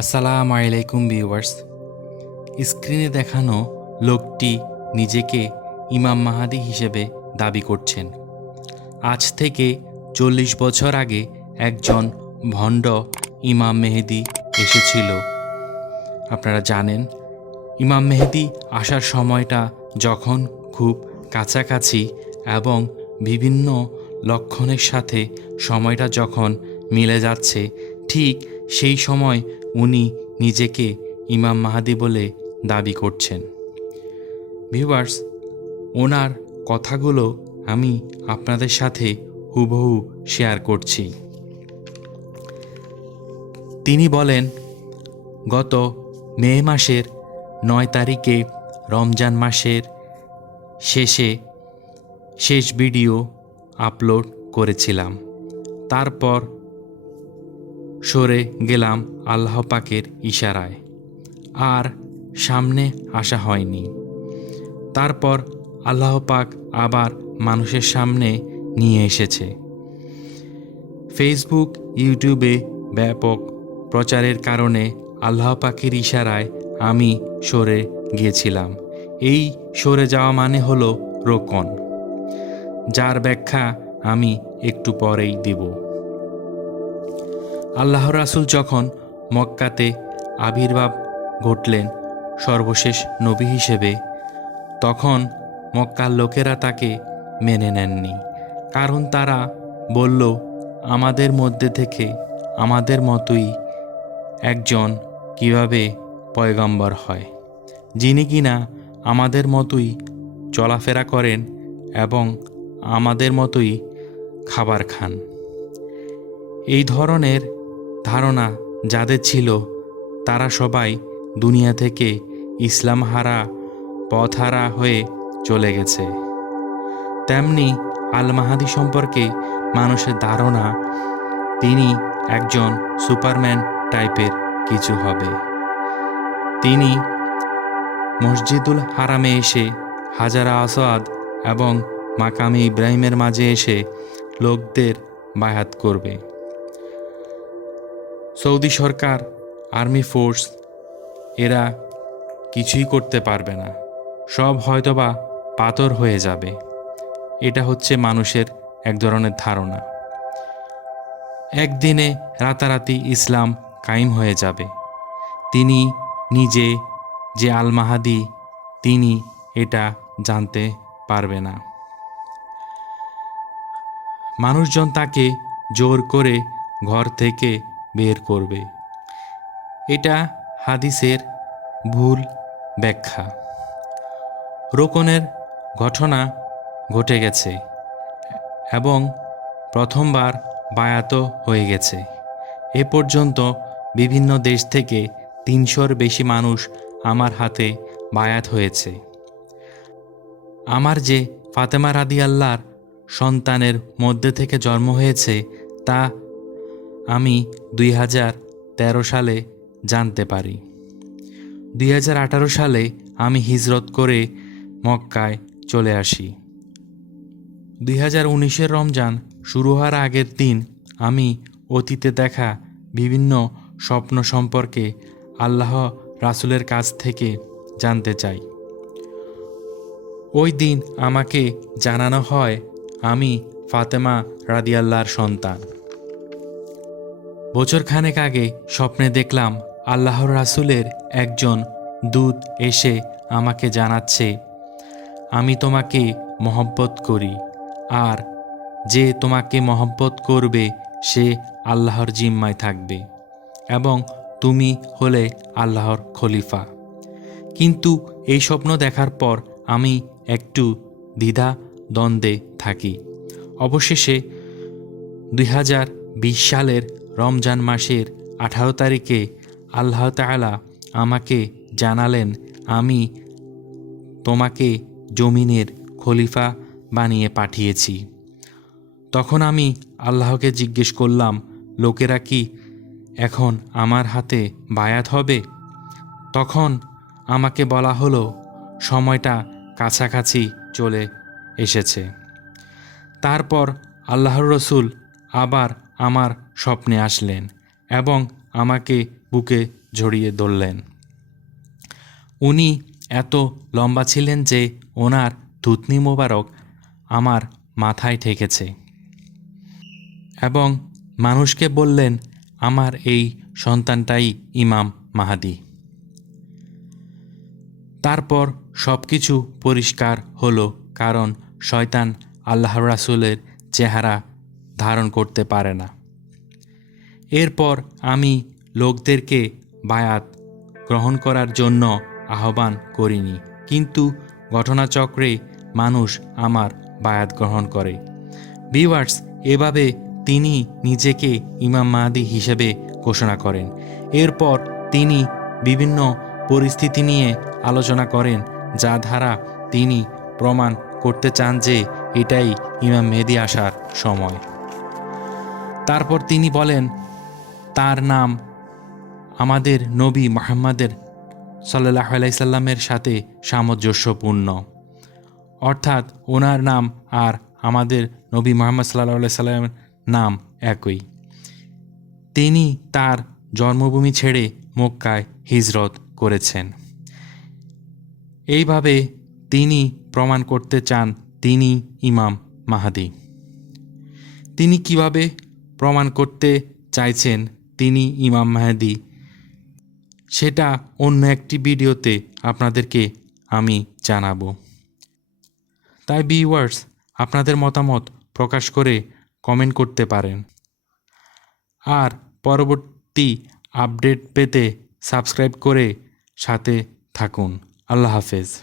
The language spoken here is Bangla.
আসসালামু আলাইকুম ভিউয়ার্স। স্ক্রিনে দেখানো লোকটি নিজেকে ইমাম মাহাদি হিসেবে দাবি করছেন। আজ থেকে চল্লিশ বছর আগে একজন ভণ্ড ইমাম মেহেদি এসেছিল। আপনারা জানেন, ইমাম মেহেদি আসার সময়টা যখন খুব কাছাকাছি এবং বিভিন্ন লক্ষণের সাথে সময়টা যখন মিলে যাচ্ছে, ঠিক সেই সময় উনি নিজেকে ইমাম মাহাদি বলে দাবি করছেন। ভিউয়ার্স, ওনার কথাগুলো আমি আপনাদের সাথে হুবহু শেয়ার করছি। তিনি বলেন, গত মে মাসের নয় তারিখে রমজান মাসের শেষে শেষ ভিডিও আপলোড করেছিলাম। তারপর সরে গেলাম আল্লাহ পাকের ইশারায়। আর সামনে আসা হয়নি। তারপর আল্লাহ পাক আবার মানুষের সামনে নিয়ে এসেছে। ফেসবুক, ইউটিউবে ব্যাপক প্রচারের কারণে আল্লাহ পাকের ইশারায় আমি সরে গিয়েছিলাম। এই সরে যাওয়া মানে হলো রোকন, যার ব্যাখ্যা আমি একটু পরেই দেব। আল্লাহ রাসুল যখন মক্কাতে আবির্ভাব ঘটলেন সর্বশেষ নবী হিসেবে, তখন মক্কার লোকেরা তাকে মেনে নেননি। কারণ তারা বলল, আমাদের মধ্যে থেকে আমাদের মতোই একজন কীভাবে পয়গম্বর হয়, যিনি কিনা আমাদের মতোই চলাফেরা করেন এবং আমাদের মতোই খাবার খান। এই ধরনের ধারণা যাদের ছিল, তারা সবাই দুনিয়া থেকে ইসলাম হারা পথহারা হয়ে চলে গেছে। তেমনি আল মাহাদি সম্পর্কে মানুষের ধারণা, তিনি একজন সুপারম্যান টাইপের কিছু হবে। তিনি মসজিদুল হারামে এসে, হাজারা আসাদ এবং মাকামি ইব্রাহিমের মাঝে এসে লোকদের বায়াত করবে। সৌদি সরকার, আর্মি ফোর্স, এরা কিছুই করতে পারবে না। সব হয়তোবা পাথর হয়ে যাবে। এটা হচ্ছে মানুষের এক ধরনের ধারণা। একদিনে রাতারাতি ইসলাম কায়েম হয়ে যাবে। তিনি নিজে যে আল মাহাদি তিনি এটা জানতে পারবে না। মানুষজন তাকে জোর করে ঘর থেকে বের করবে। এটা হাদিসের ভুল ব্যাখ্যা। রোকনের ঘটনা ঘটে গেছে এবং প্রথমবার বায়াত হয়ে গেছে। এ পর্যন্ত বিভিন্ন দেশ থেকে তিনশোর বেশি মানুষ আমার হাতে বায়াত হয়েছে। আমার যে ফাতেমা রাদি আল্লাহর সন্তানের মধ্যে থেকে জন্ম হয়েছে তা আমি দুই হাজার তেরো সালে জানতে পারি। দুই হাজার আঠারো সালে আমি হিজরত করে মক্কায় চলে আসি। দুই হাজার উনিশের রমজান শুরু হওয়ার আগের দিন আমি অতীতে দেখা বিভিন্ন স্বপ্ন সম্পর্কে আল্লাহ রাসুলের কাছ থেকে জানতে চাই। ওই দিন আমাকে জানানো হয়, আমি ফাতেমা রাদিয়াল্লাহর সন্তান। বছরখানেক আগে স্বপ্নে দেখলাম আল্লাহর রাসুলের একজন দূত এসে আমাকে জানাচ্ছে, আমি তোমাকে মহব্বত করি, আর যে তোমাকে মহব্বত করবে, সে আল্লাহর জিম্মায় থাকবে এবং তুমি হলে আল্লাহর খলিফা। কিন্তু এই স্বপ্ন দেখার পর আমি একটু দ্বিধা দ্বন্দ্বে থাকি। অবশেষে দুই হাজার বিশ সালের রমজান মাসের আঠারো তারিখে আল্লাহ তাআলা আমাকে জানালেন, আমি তোমাকে জমিনের খলিফা বানিয়ে পাঠিয়েছি। তখন আমি আল্লাহকে জিজ্ঞেস করলাম, লোকেরা কি এখন আমার হাতে বায়াত হবে? তখন আমাকে বলা হলো, সময়টা কাছাকাছি চলে এসেছে। তারপর আল্লাহর রসুল আবার আমার স্বপ্নে আসলেন এবং আমাকে বুকে ঝরিয়ে ধরলেন। উনি এত লম্বা ছিলেন যে ওনার ধুতনি মোবারক আমার মাথায় ঠেকেছে। এবং মানুষকে বললেন, আমার এই সন্তানটাই ইমাম মাহাদি। তারপর সব কিছু পরিষ্কার হলো, কারণ শয়তান আল্লাহ রাসুলের চেহারা ধারণ করতে পারে না। এরপর আমি লোকদেরকে বায়াত গ্রহণ করার জন্য আহ্বান করিনি, কিন্তু ঘটনাচক্রে মানুষ আমার বায়াত গ্রহণ করে। ভিউয়ার্স, এভাবে তিনি নিজেকে ইমাম মাহাদি হিসেবে ঘোষণা করেন। এরপর তিনি বিভিন্ন পরিস্থিতি নিয়ে আলোচনা করেন, যা ধারা তিনি প্রমাণ করতে চান যে এটাই ইমাম মেহেদি আসার সময়। তারপর তিনি বলেন, তার নাম আমাদের নবী মোহাম্মদের সাল্লাহ আলাইসাল্লামের সাথে সামঞ্জস্যপূর্ণ। অর্থাৎ ওনার নাম আর আমাদের নবী মোহাম্মদ সাল্লাহ সাল্লামের নাম একই। তিনি তার জন্মভূমি ছেড়ে মক্কায় হিজরত করেছেন। এইভাবে তিনি প্রমাণ করতে চান তিনি ইমাম মাহাদি। তিনি কীভাবে প্রমাণ করতে চাইছেন তিনি ইমাম মাহাদি। সেটা অন্য একটি ভিডিওতে আপনাদেরকে আমি জানাব। তাই ভিউয়ার্স, আপনাদের মতামত প্রকাশ করে কমেন্ট করতে পারেন। আর পরবর্তী আপডেট পেতে সাবস্ক্রাইব করে সাথে থাকুন। আল্লাহ হাফেজ।